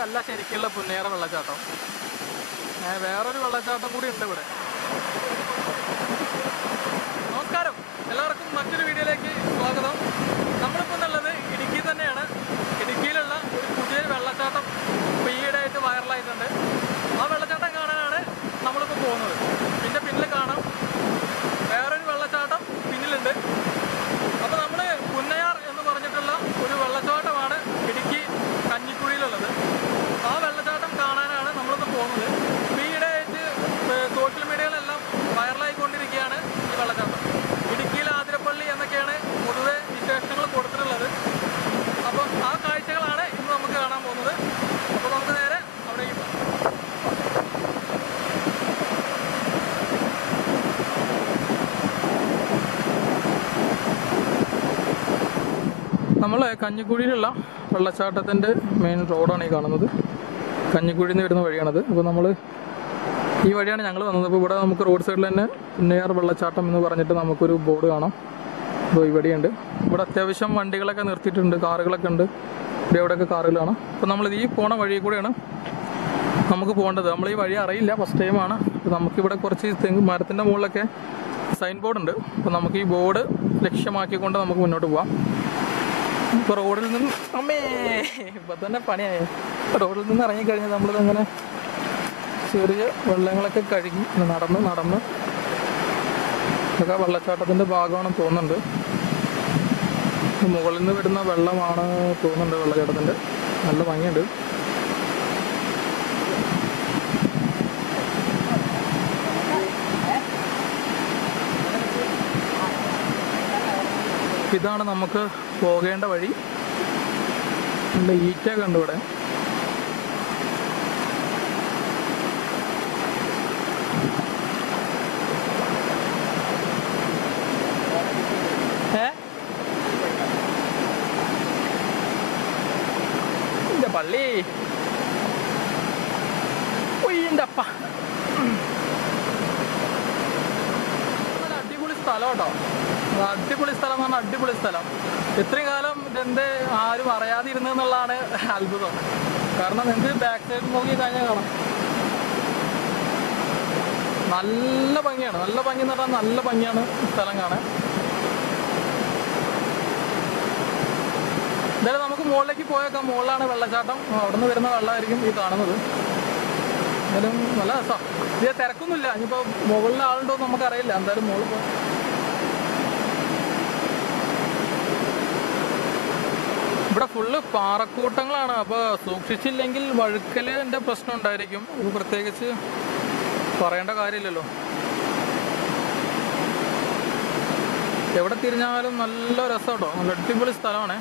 ഇതല്ല ശരിക്കുള്ള പുന്നയാർ വെള്ളച്ചാട്ടം. വേറൊരു വെള്ളച്ചാട്ടം കൂടി ഉണ്ട് ഇവിടെ. നമസ്കാരം, എല്ലാവർക്കും മറ്റൊരു വീഡിയോയിലേക്ക് സ്വാഗതം. നമ്മളിപ്പോൾ ഉള്ളത് ഇടുക്കി തന്നെയാണ്. ഇടുക്കിയിലുള്ള ഒരു പുതിയൊരു വെള്ളച്ചാട്ടം ഇപ്പോൾ ഈയിടെയായിട്ട് വൈറലായിട്ടുണ്ട്. ആ വെള്ളച്ചാട്ടം കാണാനാണ് നമ്മളിപ്പോൾ പോകുന്നത്. ഇതിൻ്റെ പിന്നിൽ കാണാം വേറൊരു വെള്ളച്ചാട്ടം പിന്നിലുണ്ട്. അപ്പോൾ നമ്മൾ പുന്നയാർ എന്ന് പറഞ്ഞിട്ടുള്ള ഒരു വെള്ളച്ചാട്ടമാണ് ഇടുക്കി കഞ്ഞിക്കുഴിയിലുള്ളത്. ആ വെള്ളച്ചാട്ടം കാണാനാണ് നമ്മളിന്ന് പോകുന്നത്. ഈയിടെയായിട്ട് സോഷ്യൽ മീഡിയയിലെല്ലാം വൈറലായിക്കൊണ്ടിരിക്കുകയാണ് ഈ വെള്ളച്ചാട്ടം. ഇടുക്കിയിൽ ആതിരപ്പള്ളി എന്നൊക്കെയാണ് പൊതുവെ വിശേഷങ്ങൾ കൊടുത്തിട്ടുള്ളത്. അപ്പോൾ ആ കാഴ്ചകളാണ് ഇന്ന് നമുക്ക് കാണാൻ പോകുന്നത്. അപ്പോൾ നമുക്ക് നേരെ അവിടേക്ക് പോകാം. നമ്മൾ കഞ്ഞിക്കുഴിയിലുള്ള വെള്ളച്ചാട്ടത്തിൻ്റെ മെയിൻ റോഡാണ് ഈ കാണുന്നത്. കഞ്ഞിക്കുഴിയിൽ നിന്ന് വരുന്ന വഴിയാണത്. അപ്പോൾ നമ്മൾ ഈ വഴിയാണ് ഞങ്ങൾ വന്നത്. അപ്പോൾ ഇവിടെ നമുക്ക് റോഡ് സൈഡിൽ തന്നെ പുന്നയാർ വെള്ളച്ചാട്ടം എന്ന് പറഞ്ഞിട്ട് നമുക്കൊരു ബോർഡ് കാണാം. അപ്പോൾ ഇവിടെയുണ്ട്. ഇവിടെ അത്യാവശ്യം വണ്ടികളൊക്കെ നിർത്തിയിട്ടുണ്ട്, കാറുകളൊക്കെ ഉണ്ട്. ഇവിടെ എവിടെയൊക്കെ കാറുകളാണ്. അപ്പോൾ നമ്മളിത് ഈ പോണ വഴി കൂടെയാണ് നമുക്ക് പോകേണ്ടത്. നമ്മൾ ഈ വഴി അറിയില്ല, ഫസ്റ്റ് ടൈമാണ്. അപ്പോൾ നമുക്കിവിടെ കുറച്ച് മരത്തിൻ്റെ മുകളിലൊക്കെ സൈൻ ബോർഡ് ഉണ്ട്. അപ്പോൾ നമുക്ക് ഈ ബോർഡ് ലക്ഷ്യമാക്കിക്കൊണ്ട് നമുക്ക് മുന്നോട്ട് പോകാം. ഇപ്പോൾ റോഡിൽ നിന്ന് ഇപ്പം തന്നെ പണിയായി. റോഡിൽ നിന്ന് ഇറങ്ങിക്കഴിഞ്ഞാൽ നമ്മളിതങ്ങനെ ചെറിയ വെള്ളങ്ങളൊക്കെ കഴുകി നടന്ന് ഇതൊക്കെ വെള്ളച്ചാട്ടത്തിൻ്റെ ഭാഗമാണെന്ന് തോന്നുന്നുണ്ട്. മുകളിൽ നിന്ന് വിടുന്ന വെള്ളമാണ് തോന്നുന്നുണ്ട് വെള്ളച്ചാട്ടത്തിൻ്റെ. നല്ല ഭംഗിയുണ്ട്. ഇതാണ് നമുക്ക് പോകേണ്ട വഴി. നല്ല ഈറ്റൊക്കെ ഉണ്ട് ഇവിടെ. പള്ളി ഉയ്യൻ്റപ്പ നല്ല അടിപൊളി സ്ഥലം കേട്ടോ. അടിപൊളി സ്ഥലം എന്ന് പറഞ്ഞാൽ അടിപൊളി സ്ഥലം. ഇത്രയും കാലം ഇതെന്ത് ആരും അറിയാതിരുന്നെന്നുള്ളതാണ് അത്ഭുതം. കാരണം നിങ്ങൾക്ക് ബാക്ക് സൈഡ് നോക്കി കഴിഞ്ഞാൽ കാണാം. നല്ല ഭംഗിയാണ്. നല്ല ഭംഗി എന്ന് പറഞ്ഞാൽ നല്ല ഭംഗിയാണ് സ്ഥലം കാണാൻ. എന്തായാലും നമുക്ക് മുകളിലേക്ക് പോയേക്കാം. മുകളിലാണ് വെള്ളച്ചാട്ടം. അവിടെ നിന്ന് വരുന്ന വെള്ളമായിരിക്കും ഈ കാണുന്നത്. എന്തായാലും നല്ല രസമാണ്. ഇത് തിരക്കൊന്നുമില്ല. ഇനിയിപ്പോൾ മുകളിൽ ആളുണ്ടോ എന്ന് നമുക്കറിയില്ല. എന്തായാലും മുകളിൽ പോകാം. ഇവിടെ ഫുള്ള് പാറക്കൂട്ടങ്ങളാണ്. അപ്പോൾ സൂക്ഷിച്ചില്ലെങ്കിൽ വഴുക്കലിൻ്റെ പ്രശ്നം ഉണ്ടായിരിക്കും. ഇത് പ്രത്യേകിച്ച് പറയേണ്ട കാര്യമില്ലല്ലോ. എവിടെ തിരിഞ്ഞാലും നല്ല രസം കേട്ടോ. നല്ല അടിപൊളി സ്ഥലമാണ്.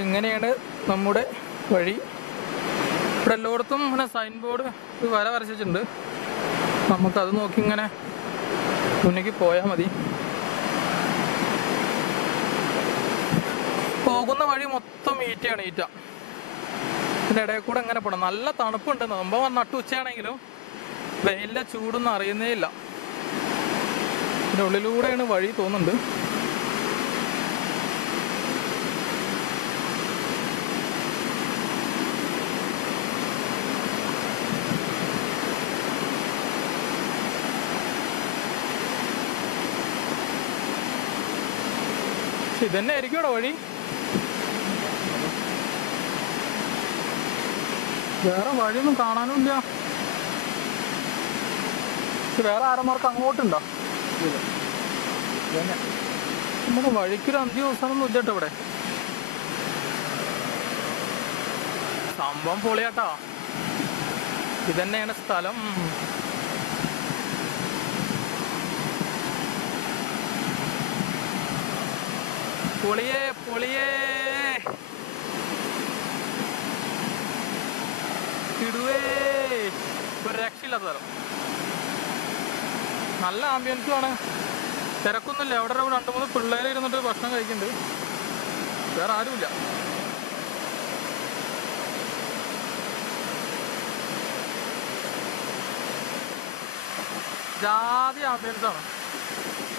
ഇങ്ങനെയാണ് നമ്മുടെ വഴി. ഇവിടെ എല്ലായിടത്തും ഇങ്ങനെ സൈൻ ബോർഡ് വര വരച്ചിട്ടുണ്ട്. നമുക്കത് നോക്കി ഇങ്ങനെ മുന്നിലേക്ക് പോയാൽ മതി. പോകുന്ന വഴി മൊത്തം ഈറ്റയാണ്. ഈറ്റ ഇതിൻ്റെ ഇടയിൽ കൂടെ എങ്ങനെ പോകണം. നല്ല തണുപ്പുണ്ട്. സംഭവം നട്ടുച്ചയാണെങ്കിലും വെയിലിൻ്റെ ചൂടൊന്നും അറിയുന്നേ ഇല്ല. ഇതിൻ്റെ ഉള്ളിലൂടെയാണ് വഴി തോന്നുന്നുണ്ട്. ഇതന്നെ ആയിരിക്കും ഇവിടെ വഴി. വേറെ വഴിയൊന്നും കാണാനുമില്ല. വേറെ ആരന്മാർക്ക് അങ്ങോട്ടുണ്ടോ? നമ്മുടെ വഴിക്കൊരു 5 ദിവസമൊന്നും ഇല്ലട്ടോ ഇവിടെ. സംഭവം പൊളിയാട്ടോ. ഇതന്നെയാണ് സ്ഥലം. പൊളിയേ പൊളിയേ ഇടുവേ. ഒരു രക്ഷയില്ലാത്ത സ്ഥലം. നല്ല ആംബിയൻസുമാണ്. തിരക്കൊന്നുമില്ല. അവിടെ 2-3 പിള്ളേർ ഇരുന്നിട്ട് ഭക്ഷണം കഴിക്കുന്നുണ്ട്. വേറെ ആരുമില്ല. ജാതി ആംബിയൻസാണ്.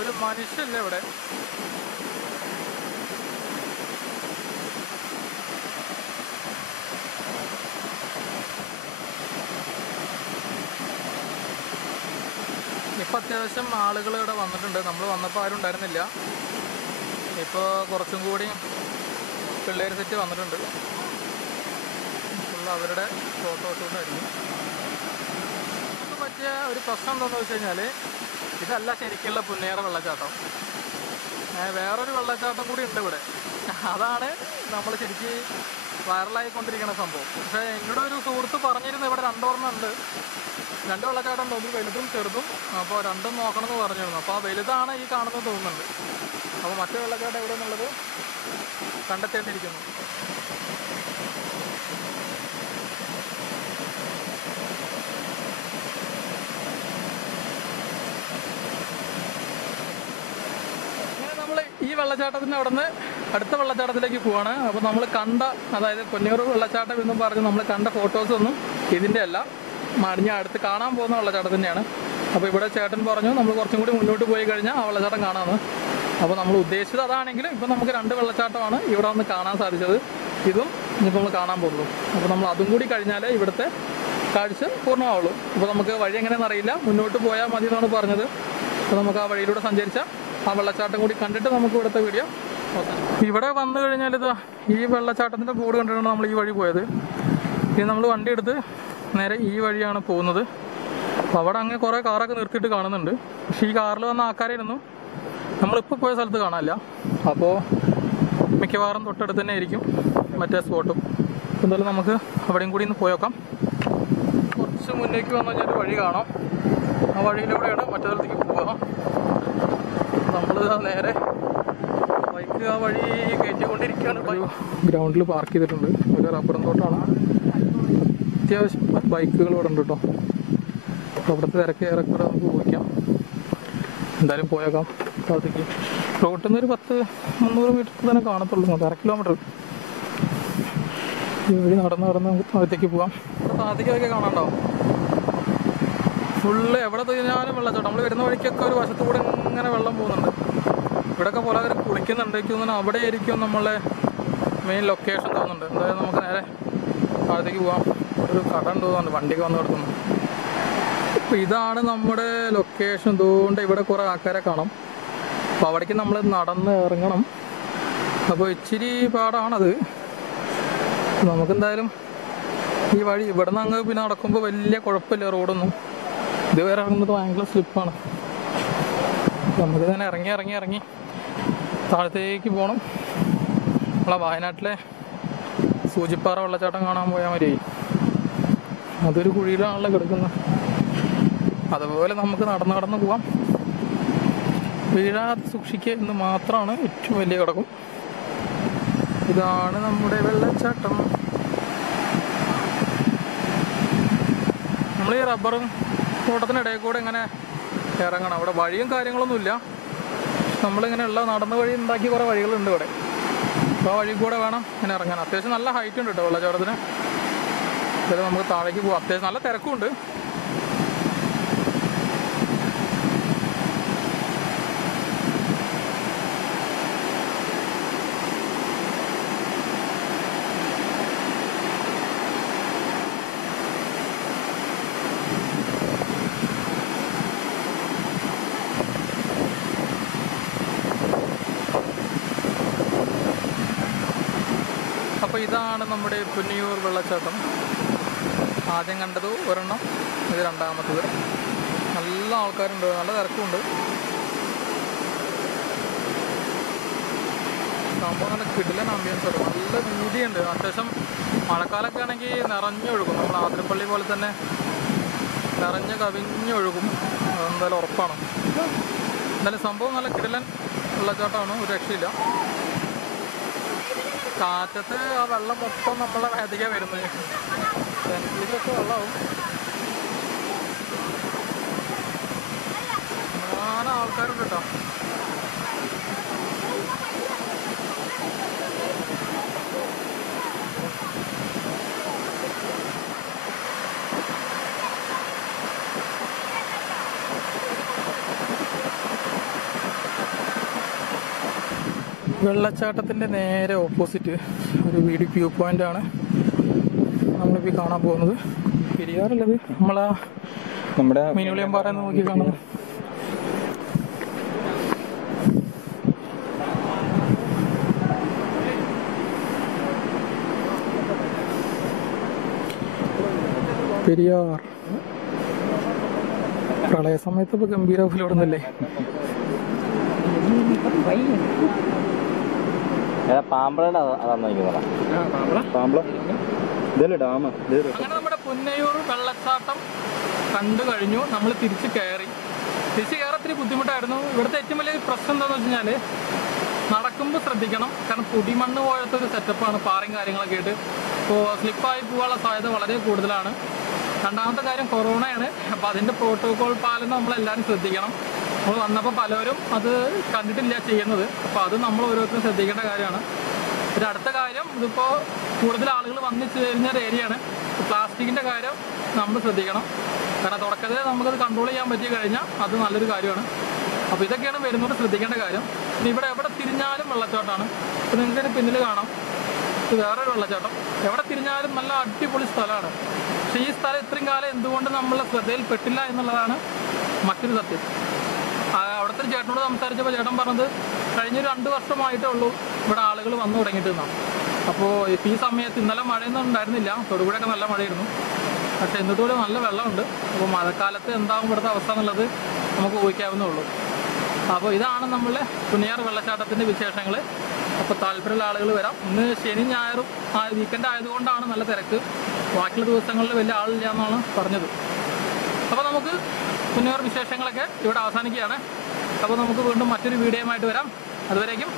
ഒരു മനുഷ്യല്ലേ ഇവിടെ. ഇപ്പം അത്യാവശ്യം ആളുകൾ ഇവിടെ വന്നിട്ടുണ്ട്. നമ്മൾ വന്നപ്പോൾ ആരും ഉണ്ടായിരുന്നില്ല. ഇപ്പോൾ കുറച്ചും കൂടി പിള്ളേർ സെറ്റ് വന്നിട്ടുണ്ട്. ഫുൾ അവരുടെ ഫോട്ടോഷൂട്ടായിരിക്കും. നമുക്ക് പറ്റിയ ഒരു പ്രശ്നം എന്താണെന്ന് വെച്ച് കഴിഞ്ഞാൽ, ഇതല്ല ശരിക്കുള്ള പുന്നയാർ വെള്ളച്ചാട്ടം. വേറൊരു വെള്ളച്ചാട്ടം കൂടി ഉണ്ട് ഇവിടെ. അതാണ് നമ്മൾ ശരിക്കും വൈറലായിക്കൊണ്ടിരിക്കുന്ന സംഭവം. പക്ഷേ എന്നോട് ഒരു സുഹൃത്ത് പറഞ്ഞിരുന്നു ഇവിടെ രണ്ടെണ്ണം ഉണ്ട്, 2 വെള്ളച്ചാട്ടം ഉണ്ട്, ഒന്ന് വലുതും ചെറുതും. അപ്പോൾ രണ്ടും നോക്കണമെന്ന് പറഞ്ഞിരുന്നു. അപ്പോൾ ആ വലുതാണ് ഈ കാണുന്നത് തോന്നുന്നുണ്ട്. അപ്പോൾ മറ്റേ വെള്ളച്ചാട്ടം എവിടെ എന്നുള്ളത് കണ്ടെത്തേണ്ടിയിരിക്കുന്നു. ഇങ്ങനെ നമ്മൾ ഈ വെള്ളച്ചാട്ടത്തിൻ്റെ അവിടെ നിന്ന് അടുത്ത വെള്ളച്ചാട്ടത്തിലേക്ക് പോവാണ്. അപ്പോൾ നമ്മൾ കണ്ട, അതായത് പൊന്നിയൂർ വെള്ളച്ചാട്ടം എന്നും പറഞ്ഞ് നമ്മൾ കണ്ട ഫോട്ടോസൊന്നും ഇതിൻ്റെ അല്ല, ഞാൻ അടുത്ത് കാണാൻ പോകുന്ന വെള്ളച്ചാട്ടത്തിൻ്റെയാണ്. അപ്പോൾ ഇവിടെ ചേട്ടൻ പറഞ്ഞു നമ്മൾ കുറച്ചും കൂടി മുന്നോട്ട് പോയി കഴിഞ്ഞാൽ ആ വെള്ളച്ചാട്ടം കാണാമെന്ന്. അപ്പോൾ നമ്മൾ ഉദ്ദേശിച്ചത് അതാണെങ്കിലും ഇപ്പോൾ നമുക്ക് 2 വെള്ളച്ചാട്ടമാണ് ഇവിടെ വന്ന് കാണാൻ സാധിച്ചത്. ഇതും ഇനിയിപ്പോൾ നമ്മൾ കാണാൻ പോകുള്ളൂ. അപ്പോൾ നമ്മൾ അതും കൂടി കഴിഞ്ഞാലേ ഇവിടുത്തെ കാഴ്ച പൂർണ്ണമാവുള്ളൂ. അപ്പോൾ നമുക്ക് വഴി എങ്ങനെയാണെന്ന് അറിയില്ല, മുന്നോട്ട് പോയാൽ മതി എന്നാണ് പറഞ്ഞത്. അപ്പോൾ നമുക്ക് ആ വഴിയിലൂടെ സഞ്ചരിച്ചാൽ ആ വെള്ളച്ചാട്ടം കൂടി കണ്ടിട്ട് നമുക്ക് ഇവിടുത്തെ വീഡിയോ നോക്കാം. ഇവിടെ വന്നു കഴിഞ്ഞാൽ ഇതാ ഈ വെള്ളച്ചാട്ടത്തിൻ്റെ ബോർഡ് കണ്ടിട്ടാണ് നമ്മൾ ഈ വഴി പോയത്. ഇനി നമ്മൾ വണ്ടി എടുത്ത് നേരെ ഈ വഴിയാണ് പോകുന്നത്. അപ്പോൾ അവിടെ അങ്ങനെ കുറേ കാറൊക്കെ നിർത്തിയിട്ട് കാണുന്നുണ്ട്. പക്ഷേ ഈ കാറിൽ വന്ന ആൾക്കാരായിരുന്നു നമ്മളിപ്പോൾ പോയ സ്ഥലത്ത് കാണാനില്ല. അപ്പോൾ മിക്കവാറും തൊട്ടടുത്ത് തന്നെ ആയിരിക്കും മറ്റേ സ്പോട്ടും. എന്തായാലും നമുക്ക് അവിടെയും കൂടി ഒന്ന് പോയേക്കാം. കുറച്ച് മുന്നേക്ക് വന്നു കഴിഞ്ഞാൽ ഒരു വഴി കാണാം. ആ വഴിയിലൂടെയാണ് മറ്റേ സ്ഥലത്തേക്ക് പോകാം. നമ്മൾ നേരെ ബൈക്ക് ആ വഴി കയറ്റിക്കൊണ്ടിരിക്കുകയാണ്. ഗ്രൗണ്ടിൽ പാർക്ക് ചെയ്തിട്ടുണ്ട്. ഒരു റബ്ബറും തോട്ടാണ്. അത്യാവശ്യം ബൈക്കുകൾ ഇവിടെ ഉണ്ട് കേട്ടോ. അപ്പോൾ അവിടുത്തെ തിരക്ക് ഏറെക്കൂടെ നമുക്ക് പോയിക്കാം. എന്തായാലും പോയേക്കാം സ്ഥലത്തേക്ക്. റോട്ടിൽ നിന്ന് ഒരു 10-300 മീറ്റർ തന്നെ കാണത്തുള്ളൂ, 1/2 കിലോമീറ്റർ. ഈ വഴി നടന്ന് നമുക്ക് അകത്തേക്ക് പോകാം. താഴത്തേക്കൊക്കെ കാണാണ്ടാവും. ഫുള്ള് എവിടെ തിരിഞ്ഞാലും വെള്ളച്ചാട്ടം. നമ്മൾ വരുന്ന വഴിക്കൊക്കെ ഒരു വശത്തു കൂടെ ഇങ്ങനെ വെള്ളം പോകുന്നുണ്ട്. ഇവിടെയൊക്കെ പോലെ അവർ കുളിക്കുന്നുണ്ട്. എനിക്ക് തോന്നുന്നു അവിടെ ആയിരിക്കും നമ്മളെ മെയിൻ ലൊക്കേഷൻ തോന്നുന്നുണ്ട്. എന്തായാലും നമുക്ക് നേരെ താഴത്തേക്ക് പോകാം. ഒരു കട ഉണ്ട് തോന്നുന്നുണ്ട്, വണ്ടിയൊക്കെ വന്ന് കിടക്കുന്നു. അപ്പോൾ ഇതാണ് നമ്മുടെ ലൊക്കേഷൻ. അതുകൊണ്ട് ഇവിടെ കുറേ ആൾക്കാരെ കാണാം. അപ്പോൾ അവിടേക്ക് നമ്മൾ നടന്ന് ഇറങ്ങണം. അപ്പോൾ ഇച്ചിരി പാടാണത്. നമുക്കെന്തായാലും ഈ വഴി ഇവിടെ നിന്ന് അങ്ങ് പിന്നെ നടക്കുമ്പോൾ വലിയ കുഴപ്പമില്ല റോഡൊന്നും. ഇതുവരെ ഇറങ്ങുന്നത് ഭയങ്കര സ്ലിപ്പാണ്. നമുക്ക് തന്നെ ഇറങ്ങി താഴത്തേക്ക് പോകണം. നമ്മളെ വയനാട്ടിലെ സൂചിപ്പാറ വെള്ളച്ചാട്ടം കാണാൻ പോയാൽ മതി. അതൊരു കുഴിയിലാണല്ലോ കിടക്കുന്നത്. അതുപോലെ നമുക്ക് നടന്ന് പോവാം. വീഴാതെ സൂക്ഷിക്കുക എന്ന് മാത്രമാണ് ഏറ്റവും വലിയ ഘടകം. ഇതാണ് നമ്മുടെ വെള്ളച്ചാട്ടം. നമ്മൾ ഈ റബ്ബറും തോട്ടത്തിനിടയിൽ കൂടെ ഇങ്ങനെ ഇറങ്ങണം. അവിടെ വഴിയും കാര്യങ്ങളൊന്നുമില്ല. നമ്മളിങ്ങനെ ഉള്ള നടന്ന വഴി ഉണ്ടാക്കി കുറേ വഴികളുണ്ട് ഇവിടെ. അപ്പോൾ ആ വഴി കൂടെ വേണം ഇങ്ങനെ ഇറങ്ങാൻ. അത്യാവശ്യം നല്ല ഹൈറ്റ് ഉണ്ട് കേട്ടോ വെള്ളച്ചാട്ടത്തിന്. അതായത് നമുക്ക് താഴേക്ക് പോകാം. അത്യാവശ്യം നല്ല തിരക്കുണ്ട്. അപ്പോൾ ഇതാണ് നമ്മുടെ പുന്നയൂർ വെള്ളച്ചാട്ടം. ആദ്യം കണ്ടത് ഒരെണ്ണം, ഇത് രണ്ടാമത്തത്. നല്ല ആൾക്കാരുണ്ട്, നല്ല തിരക്കുണ്ട്. സംഭവം നല്ല കിടിലൻ ആംബിയൻസ് ഉണ്ട്. നല്ല വീതിയുണ്ട്. അത്യാവശ്യം മഴക്കാലമൊക്കെ ആണെങ്കിൽ നിറഞ്ഞൊഴുകും. നമ്മൾ ആതിരപ്പള്ളി പോലെ തന്നെ നിറഞ്ഞ് കവിഞ്ഞൊഴുകും. അതെന്തായാലും ഉറപ്പാണ്. എന്തായാലും സംഭവം നല്ല കിടിലൻ വെള്ളച്ചാട്ടമാണ്, ഒരു രക്ഷയില്ല. കാറ്റത്ത് ആ വെള്ളം മൊത്തം നമ്മളെ മേത്തേക്കാണ് വരുന്നത്. കിണറ്റിലേക്കൊക്കെ വെള്ളമാവും. അങ്ങനെ ആൾക്കാരുണ്ട് കേട്ടോ. വെള്ളച്ചാട്ടത്തിൻ്റെ നേരെ ഓപ്പോസിറ്റ് ഒരു വ്യൂ പോയിൻ്റാണ് നമ്മളിപ്പോൾ കാണാൻ പോകുന്നത്. പെരിയാറല്ലത്, നമ്മളാ നമ്മുടെ മീനുളിയമ്പാറ നോക്കി കാണുന്നത്. പെരിയാർ പ്രളയ സമയത്ത് ഇപ്പോൾ ഗംഭീര ഫിലോടുന്നല്ലേ. അങ്ങനെ നമ്മുടെ പുന്നയൂർ വെള്ളച്ചാട്ടം കണ്ടു കഴിഞ്ഞു. നമ്മൾ തിരിച്ച് കയറി ഇത്തിരി ബുദ്ധിമുട്ടായിരുന്നു. ഇവിടുത്തെ ഏറ്റവും വലിയ പ്രശ്നം എന്താണെന്ന് വെച്ച് കഴിഞ്ഞാൽ നടക്കുമ്പോൾ ശ്രദ്ധിക്കണം. കാരണം പൊടിമണ്ണ് പോലത്തെ ഒരു സെറ്റപ്പാണ്, പാറയും കാര്യങ്ങളൊക്കെ ആയിട്ട്. അപ്പോൾ സ്ലിപ്പായി പോകാനുള്ള സാധ്യത വളരെ കൂടുതലാണ്. രണ്ടാമത്തെ കാര്യം കൊറോണയാണ്. അപ്പോൾ അതിൻ്റെ പ്രോട്ടോകോൾ പാലനം നമ്മളെല്ലാവരും ശ്രദ്ധിക്കണം. നമ്മൾ വന്നപ്പോൾ പലരും അത് കണ്ടിട്ടില്ല ചെയ്യുന്നത്. അപ്പോൾ അത് നമ്മൾ ഓരോരുത്തരും ശ്രദ്ധിക്കേണ്ട കാര്യമാണ്. പിന്നെ അടുത്ത കാര്യം, ഇതിപ്പോൾ കൂടുതൽ ആളുകൾ വന്നു ചേരുന്ന ഒരു ഏരിയയാണ്. പ്ലാസ്റ്റിക്കിൻ്റെ കാര്യം നമ്മൾ ശ്രദ്ധിക്കണം. കാരണം തുടക്കത്തിൽ നമുക്കത് കൺട്രോൾ ചെയ്യാൻ പറ്റി കഴിഞ്ഞാൽ അത് നല്ലൊരു കാര്യമാണ്. അപ്പോൾ ഇതൊക്കെയാണ് വരുന്നവർ ശ്രദ്ധിക്കേണ്ട കാര്യം. പിന്നെ ഇവിടെ എവിടെ തിരിഞ്ഞാലും വെള്ളച്ചാട്ടമാണ്. ഇപ്പോൾ നിങ്ങൾക്ക് പിന്നിൽ കാണാം, ഇത് വേറൊരു വെള്ളച്ചാട്ടം. എവിടെ തിരിഞ്ഞാലും നല്ല അടിപൊളി സ്ഥലമാണ്. പക്ഷേ ഈ സ്ഥലം ഇത്രയും കാലം എന്തുകൊണ്ട് നമ്മളെ ശ്രദ്ധയിൽപ്പെട്ടില്ല എന്നുള്ളതാണ് മറ്റൊരു സത്യം. അവിടുത്തെ ചേട്ടനോട് സംസാരിച്ചപ്പോൾ ചേട്ടൻ പറഞ്ഞത് കഴിഞ്ഞൊരു 2 വർഷമായിട്ടേ ഉള്ളൂ ഇവിടെ ആളുകൾ വന്നു തുടങ്ങിയിട്ടെന്നാണ്. അപ്പോൾ ഈ സമയത്ത് ഇന്നലെ മഴയൊന്നും ഉണ്ടായിരുന്നില്ല, തൊടുപുഴയൊക്കെ നല്ല മഴയായിരുന്നു. പക്ഷേ എന്നിട്ടുകൂടി നല്ല വെള്ളമുണ്ട്. അപ്പോൾ മഴക്കാലത്ത് എന്താകും ഇവിടുത്തെ അവസ്ഥ എന്നുള്ളത് നമുക്ക് ഊഹിക്കാവുന്നേ ഉള്ളൂ. അപ്പോൾ ഇതാണ് നമ്മളെ പുന്നയാർ വെള്ളച്ചാട്ടത്തിൻ്റെ വിശേഷങ്ങൾ. അപ്പോൾ താല്പര്യമുള്ള ആളുകൾ വരാം. ഇന്ന് ശനി ഞായറും വീക്കെൻഡ് ആയതുകൊണ്ടാണ് നല്ല തിരക്ക്. ബാക്കിയുള്ള ദിവസങ്ങളിൽ വലിയ ആളില്ല എന്നാണ് പറഞ്ഞത്. അപ്പോൾ നമുക്ക് പുന്നയാർ വിശേഷങ്ങളൊക്കെ ഇവിടെ അവസാനിക്കുകയാണ്. അപ്പോൾ നമുക്ക് വീണ്ടും മറ്റൊരു വീഡിയോയുമായിട്ട് വരാം. അതുവരേക്കും